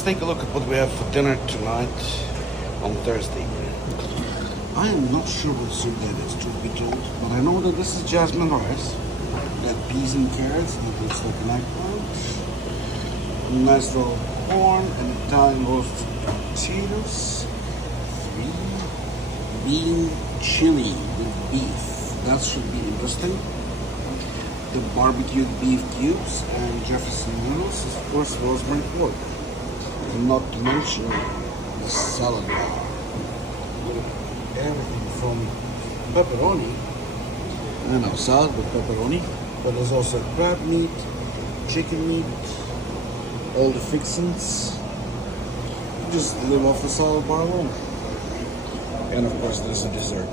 let's take a look at what we have for dinner tonight on Thursday. I am not sure what soup that is, truth be told, but I know that this is jasmine rice. We got peas and carrots, that looks like an eggplant. Nice little corn and Italian roasted potatoes. 3 bean chili with beef. That should be interesting. The barbecued beef cubes and Jefferson noodles, of course, rosemary pork. And not to mention the salad bar. Everything from pepperoni, salad with pepperoni, but there's also crab meat, chicken meat, all the fixings. Just live off the salad bar alone. And of course, there's a dessert.